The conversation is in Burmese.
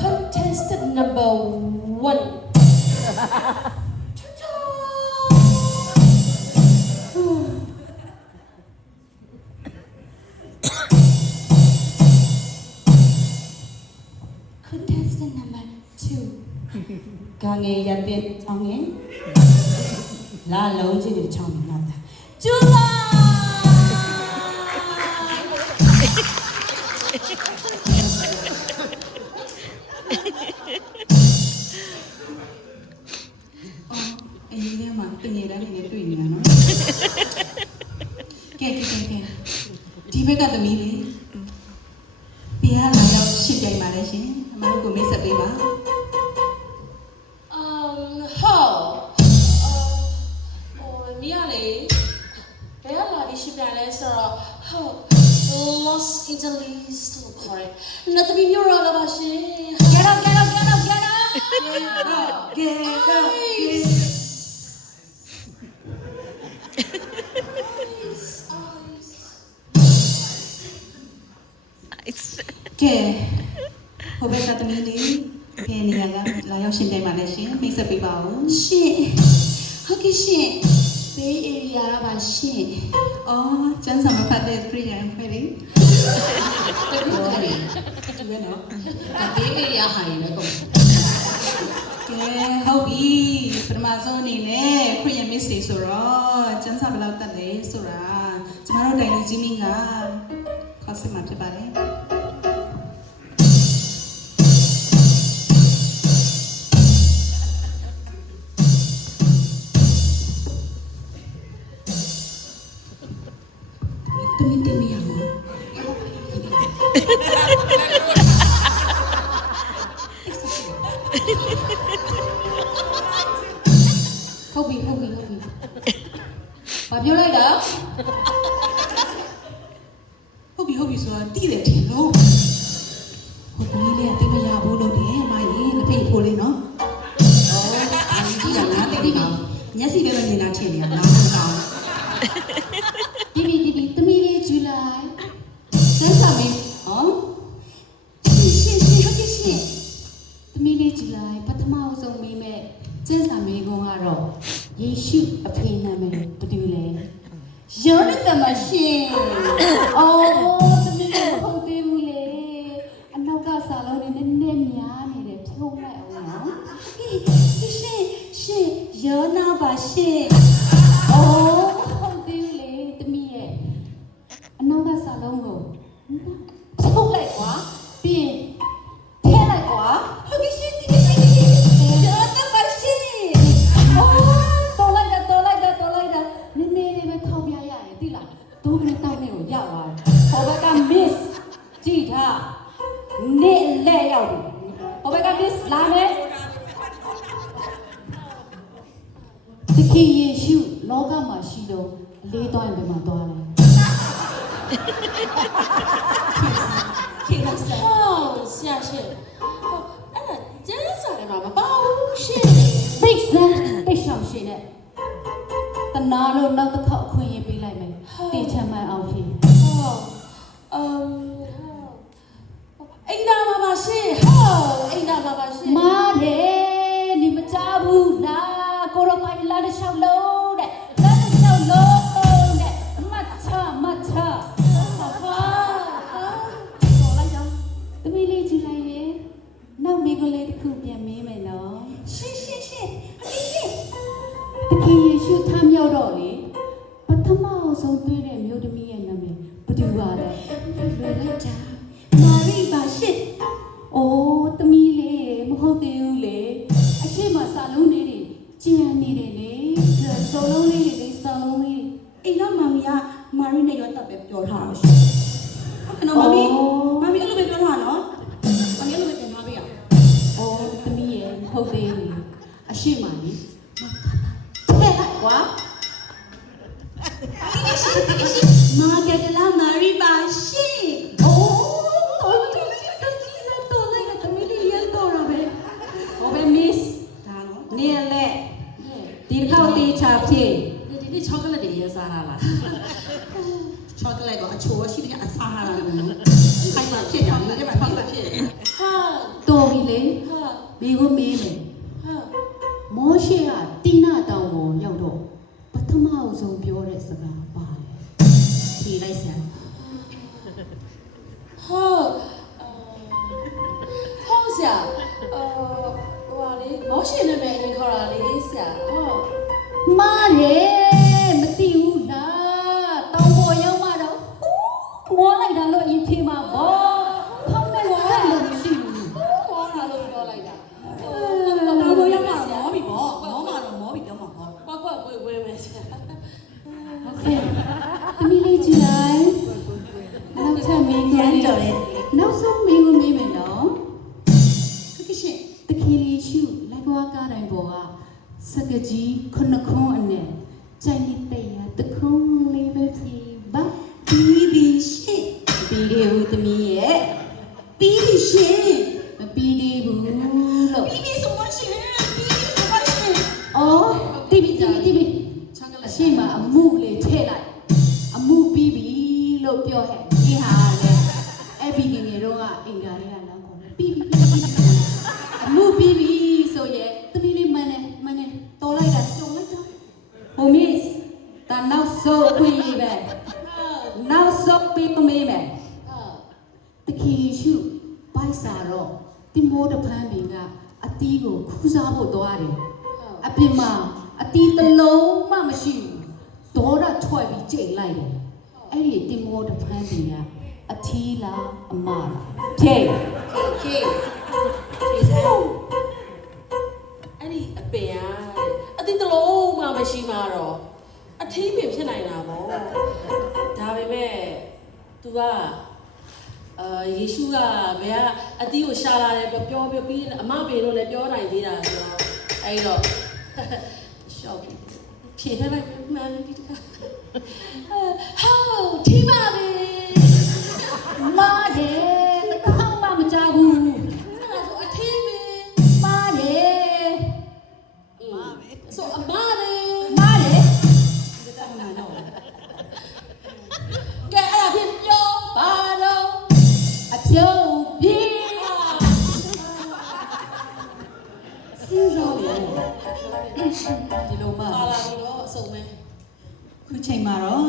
Contestant number 1. Contestant number 2. Gange yatin chonge la lonji de chonge nata. July. Ini mah penyiaran ini tuh ini ano. Kayak. Di bawah kata mili. Pihak layak sih jadi mana sih? Malu gue mesra beba. Los Angelesလို့ခေါ်တယ်။နောက်သမီးမျိုးတော့လည်းပါရှင်။ Get up. Okay. ဟိုဘက်ကသမီးလေးဖေးနေရလာရောက်ရှင်တိုင်းပါလေရှင်မိတ်ဆက်ပေးပါဦးရှင်ဟုတ်ကဲ့ရှင် Bay Area ပါရှင် အော်ကျန်းစာမဖတ်တဲ့ပြည်ရန်ဖေးလေး ဟုတ်ကဲ့ဒီမဲ့နော်ဒါ Bay Area ဟာရယ်ကုန်ကဲဟုတ်ပြီပထမဆုံးအနေနဲ့ပြည်ရန် miss တွေဆိုတော့ကျန်းစာဘယ်လောက်တက်လဲဆိုတာကျမတို့တိုင်လူကြီးမင်းကခေါ်စစ်မှာဖြစ်ပါတယ်ဟုတ်ပြီဘာပြောလိုက်တာဟုတ်ပြီဆိုတာတိတယ်ထင်လို့ဟိုကလေးလေးကတိမရဘူးလို့တယ်မကြီးလက်ဖေးဖိုးလေးနော်အော်ဒီကလားတိပါမျက်စိပဲမမြင်တာထင်နေတာလားမကောင်းဒီသမီးလေးဇူလိုင်စမ်းစာမင်းဟောရှင်ဟုတ်ကဲ့ရှင်သမီးလေးဇူလိုင်ပထမဆုံးမိမဲ့စမ်းစာမင်းကတော့ယေရှုအဖေနာမည်ဘယ်သူလဲယောနသန်ပါရှင်အော်သမီးလေးဟုတ်သေးဘူးလေအနောက်ကစာလုံးနဲ့နည်းနည်းများနေတယ်ဖြုံးလိုက်အောင်နော်ရှင်ယောနာပါရှင်အော်ဟုတ်သေးဘူးလေသမီးရဲ့အနောက်ကစာလုံးကိုဖြုံးလိုက်ကွာပြီးရင်ထည့်လိုက်ကွာဟုတ်ကဲ့ရှင်ယောနာပါရှင်အော်တော်လိုက်တာနည်းနည်းလေးပဲထောက်ပြရရင်သိလား2မိနစ်တောက်နေကိုရောက်သွားတယ်ဟိုဘက်က miss ကြည့်ထားနေလဲရောက်ပြီဟိုဘက်က miss လာမယ်သခင်ယေရှုလောကမှာရှိတော့အလေးသွားရင်ဘယ်မှာသွားလဲခေတ်ဆက်ဟောဆရာရှင်အဲ့ဒါကျန်းစာတယ်မှာမပေါ့ရှင်သိစမ်းတိတ်ဆောင်ရှင်နဲ့တနာလို့နောက်တစ်ခေါက်အခွင့်အရေးပေးလိုက်မယ်တေချမ်းမှန်အောင်ဖြေအိမ်နာပါရှင်အိမ်နာပါရှင်မားတယ်ဒီမကြဘူးလားကိုရောမိုင်လာတဲ့ရှောက်လုံးတဲ့မတ်ချတော်လိုက်တော့သမီးလေးကြည့်လိုက်ရင်နောက်မိကလေးတစ်ခုပြန်မေးမယ်နော်ရှင်အမေသခင်ယေရှုထမ်းမြောက်တော့လေ မိကိုမေးမယ် ဟာ မောရှေကတိနာတောင်ကိုရောက်တော့ပထမအဆုံးပြောတဲ့စကားပါလေဖြေလိုက်စမ်း ဟုတ်ဆရာဟိုပါလေမောရှင်နာမည်အရင်ခေါ်တာလေဆရာဟုတ် မားတယ်မသိဘူးလားတောင်ပေါ်ရောက်မှတော့မောလိုက်တာလို့အရင်ဖြေမှာဘောဖောက်မဲ့ဆက်လို့မရှိဘူး ခေါ်တာလို့ပြောလိုက်တာ တော်တော်ရောက်မှာမောပြီပေါ့မောမှာတော့မောပြီပြောမှာပေါ့ ကွက်ဝဲမယ်ဆရာ ဟုတ်ကဲ့အမီလေးကြည့်လိုက်နောက်ထပ်မင်း ရမ်းတော်တယ် နောက်ဆုံးမင်းကိုမေးမယ်နော် ခက်ရှင် တခင်လီရှုလိုက်ကွာကားတိုင်းပေါ်ကစကကြီးခုနှစ်ခွန်းအနဲ့ကြိုင်နေတဲ့ရတခုံးလေးပဲဖြေပါ ပြီးပြီရှင် ပြီးသေးဘူးသမီးရဲ့ ပြီးပြီရှင် မပြီးသေးဘူးလို့ ပြီးပြီဆိုမှရှင်ပြီးပြီဆိုမှရှင် အော်တိပြီ ချောင်းက အ လေး ရှိမအမှုလေးထည့်လိုက်အမှုပြီးပြီလို့ပြောဟဲ့ဒီဟာလေအဲ့ဒီငယ်ငယ်တော့ကအင်္ဂါတွေကလောက်ကုန်တယ်ပြီးပြီအမှုပြီးပြီဆိုရဲ့သမီးလေးမန်းနေတော်လိုက်တာကြုံလိုက်တော့ဟိုမစ်တနောက်ဆုံးခွေးပဲနောက်ဆုံးပြီးမေးမယ်တခင်ရှုပိုက်စာတော့တိမိုးတဖန်းပင်ကအတီးကိုခူးစားဖို့သွားတယ်အပြင်မှာအတီးတစ်လုံးမှမရှိဘူးဒေါရထွက်ပြီးကြိတ်လိုက်တယ်အဲ့ဒီတိမိုးတဖန်းပင်ကအထီးလားအမလားထဲ ခေဆရာအဲ့ဒီအပင်အတိတလုံးမှမရှိမှာတော့အထီးပင်ဖြစ်နိုင်တာပေါ့ဒါပေမဲ့ तू ကယေရှုကဘယ်ကအတီးကိုရှာလာတယ်ပြောပြီးအမပင်လို့လည်းပြောနိုင်သေးတာဆိုတော့အဲ့တော့ ရှော့ဖြေထားလိုက်မှန်ပြီတခါဟောထီးပါပဲ မားတယ်တခါမှမကြဘူး အဲ့ဒါဆိုအထီးပင် မားတယ် ဆိုအမပဲ မားတယ် ကဲအဲ့ဒါဖြင့်ပြောပါတော့ အပြုံးပြေးစဉ်းစားလေဒီလိုမှ ပါလာပြီးတော့အစုံပဲ ခုချိန်မှာတော့